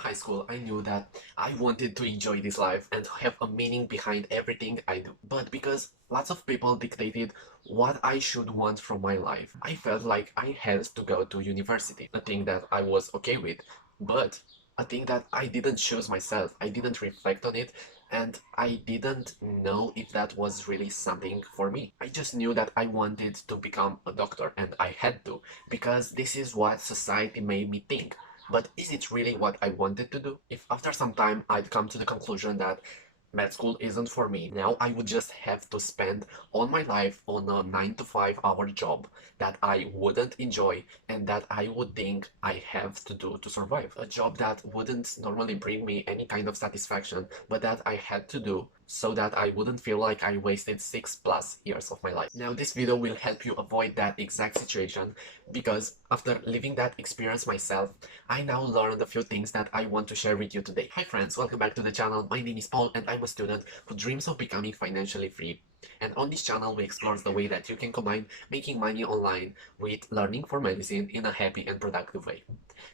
high school, I knew that I wanted to enjoy this life and have a meaning behind everything I do. But because lots of people dictated what I should want from my life, I felt like I had to go to university, a thing that I was okay with, but a thing that I didn't choose myself. I didn't reflect on it, and I didn't know if that was really something for me. I just knew that I wanted to become a doctor, and I had to, because this is what society made me think. But is it really what I wanted to do? If after some time I'd come to the conclusion that med school isn't for me, now I would just have to spend all my life on a 9 to 5 hour job that I wouldn't enjoy and that I would think I have to do to survive. A job that wouldn't normally bring me any kind of satisfaction, but that I had to do so that I wouldn't feel like I wasted 6+ years of my life. Now this video will help you avoid that exact situation, because after living that experience myself, I now learned a few things that I want to share with you today. Hi friends, welcome back to the channel. My name is Paul and I'm a student who dreams of becoming financially free. And on this channel we explore the way that you can combine making money online with learning for medicine in a happy and productive way.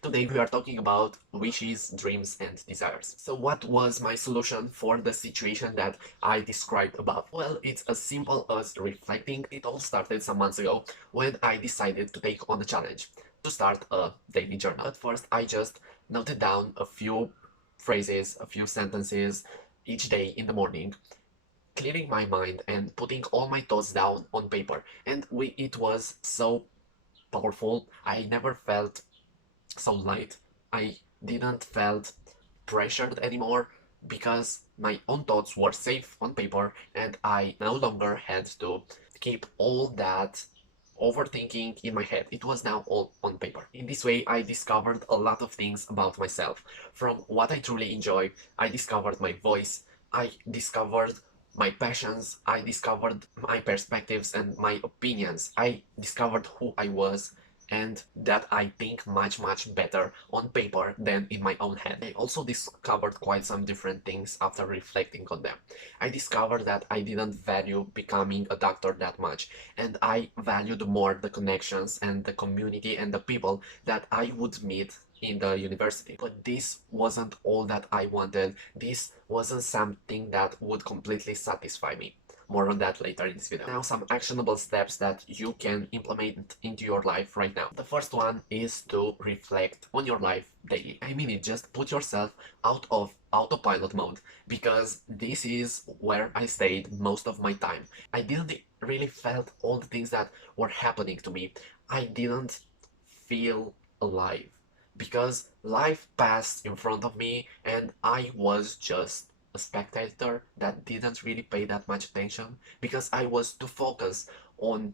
Today we are talking about wishes, dreams and desires. So what was my solution for the situation that I described above? Well, it's as simple as reflecting. It all started some months ago when I decided to take on a challenge to start a daily journal. At first I just noted down a few phrases, a few sentences each day in the morning, clearing my mind and putting all my thoughts down on paper. And it was so powerful. I never felt so light. I didn't felt pressured anymore because my own thoughts were safe on paper and I no longer had to keep all that overthinking in my head. It was now all on paper. In this way, I discovered a lot of things about myself. From what I truly enjoy, I discovered my voice, I discovered my passions, I discovered my perspectives and my opinions. I discovered who I was and that I think much better on paper than in my own head. I also discovered quite some different things after reflecting on them. I discovered that I didn't value becoming a doctor that much, and I valued more the connections and the community and the people that I would meet in the university. But this wasn't all that I wanted. This wasn't something that would completely satisfy me. More on that later in this video. Now some actionable steps that you can implement into your life right now. The first one is to reflect on your life daily. I mean it, just put yourself out of autopilot mode, because this is where I stayed most of my time. I didn't really felt all the things that were happening to me. I didn't feel alive because life passed in front of me and I was just a spectator that didn't really pay that much attention because I was too focused on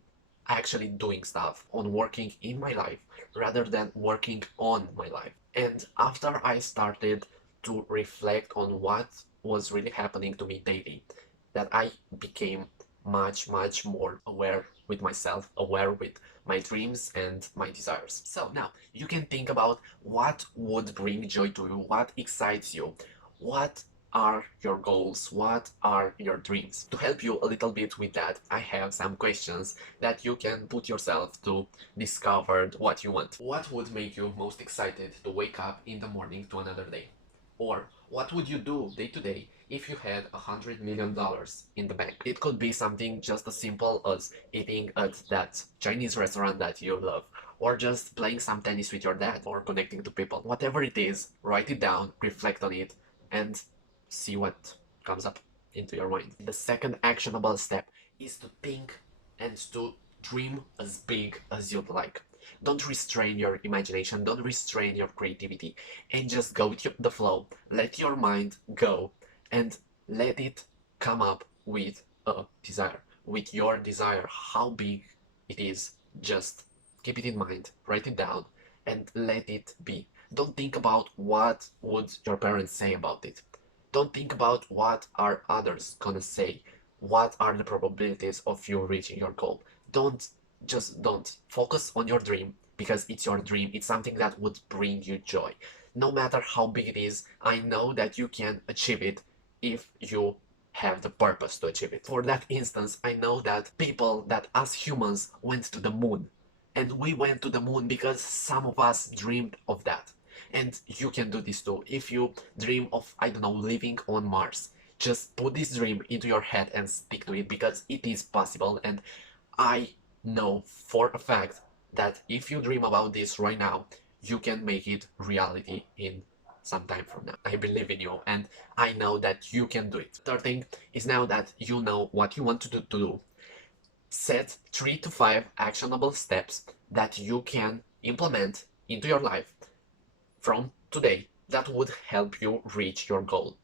actually doing stuff, on working in my life rather than working on my life. And after I started to reflect on what was really happening to me daily, that I became much more aware with myself, aware with my dreams and my desires. So now you can think about what would bring joy to you, what excites you, what are your goals, what are your dreams. To help you a little bit with that, I have some questions that you can put yourself to discover what you want. What would make you most excited to wake up in the morning to another day? Or what would you do day to day if you had $100 million in the bank? It could be something just as simple as eating at that Chinese restaurant that you love, or just playing some tennis with your dad, or connecting to people. Whatever it is, write it down, reflect on it, and see what comes up into your mind. The second actionable step is to think and to dream as big as you'd like. Don't restrain your imagination, don't restrain your creativity, and just go with the flow. Let your mind go and let it come up with a desire, with your desire, how big it is. Just keep it in mind, write it down, and let it be. Don't think about what would your parents say about it. Don't think about what are others gonna say. What are the probabilities of you reaching your goal? Don't focus on your dream, because it's your dream. It's something that would bring you joy. No matter how big it is, I know that you can achieve it if you have the purpose to achieve it. For that instance, I know that people that as humans went to the moon, and we went to the moon because some of us dreamed of that. And you can do this too. If you dream of, I don't know, living on Mars, just put this dream into your head and stick to it, because it is possible. And I know for a fact that if you dream about this right now, you can make it reality in some time from now. I believe in you, and I know that you can do it. Third thing is, now that you know what you want to do, set 3 to 5 actionable steps that you can implement into your life from today that would help you reach your goal.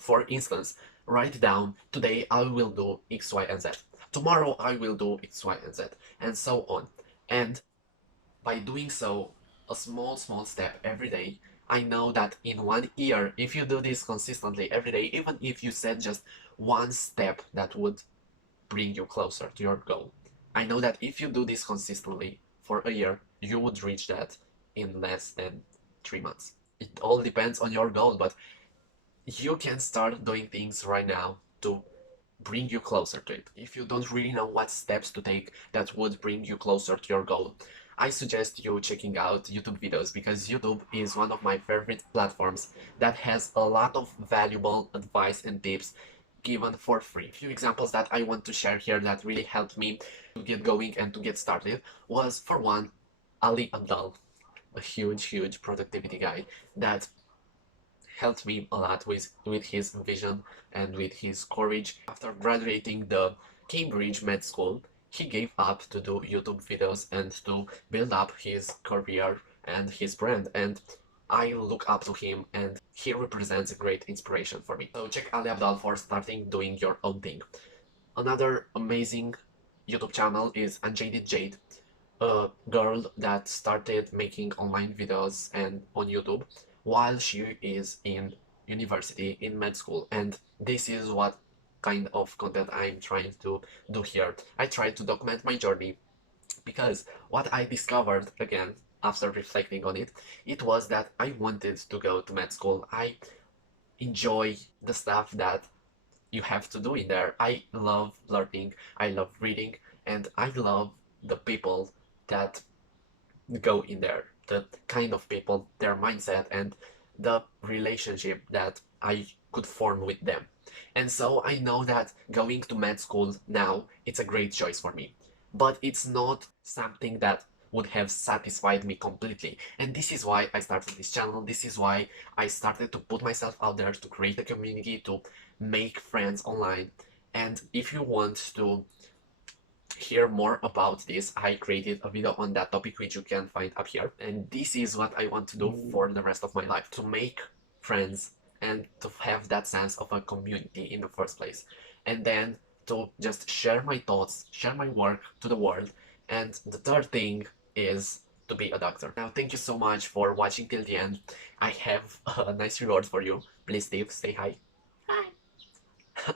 For instance, write down, today I will do X, Y, and Z. Tomorrow I will do X, Y, and Z, and so on. And by doing so, a small step every day, I know that in 1 year, if you do this consistently every day, even if you set just one step that would bring you closer to your goal, I know that if you do this consistently for a year, you would reach that in less than 3 months. It all depends on your goal, but you can start doing things right now to bring you closer to it. If you don't really know what steps to take that would bring you closer to your goal, I suggest you checking out YouTube videos, because YouTube is one of my favorite platforms that has a lot of valuable advice and tips given for free. A few examples that I want to share here that really helped me to get going and to get started was, for one, Ali Abdaal, a huge productivity guy that helped me a lot with his vision and with his courage. After graduating the Cambridge Med School, he gave up to do YouTube videos and to build up his career and his brand. And I look up to him, and he represents a great inspiration for me. So check Ali Abdaal for starting doing your own thing. Another amazing YouTube channel is Unjaded Jade, a girl that started making online videos and on YouTube while she is in university, in med school. And this is what kind of content I'm trying to do here. I try to document my journey, because what I discovered, again, after reflecting on it, it was that I wanted to go to med school. I enjoy the stuff that you have to do in there. I love learning, I love reading, and I love the people that go in there, the kind of people, their mindset, and the relationship that I could form with them. And so I know that going to med school now, it's a great choice for me. But it's not something that would have satisfied me completely. And this is why I started this channel. This is why I started to put myself out there, to create a community, to make friends online. And if you want to hear more about this, I created a video on that topic, which you can find up here. And this is what I want to do for the rest of my life, to make friends and to have that sense of a community in the first place. And then to just share my thoughts, share my work to the world. And the third thing is to be a doctor. Now, thank you so much for watching till the end. I have a nice reward for you. Please, Steve, say hi. Hi.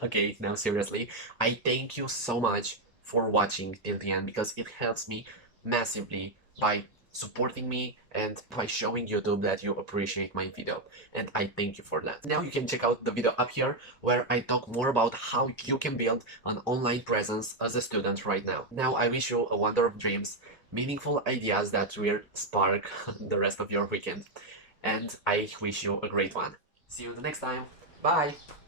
Okay, now seriously, I thank you so much for watching till the end, because it helps me massively by supporting me and by showing YouTube that you appreciate my video, and I thank you for that. Now you can check out the video up here where I talk more about how you can build an online presence as a student right now. Now I wish you a wonder of dreams, meaningful ideas that will spark the rest of your weekend, and I wish you a great one. See you the next time. Bye!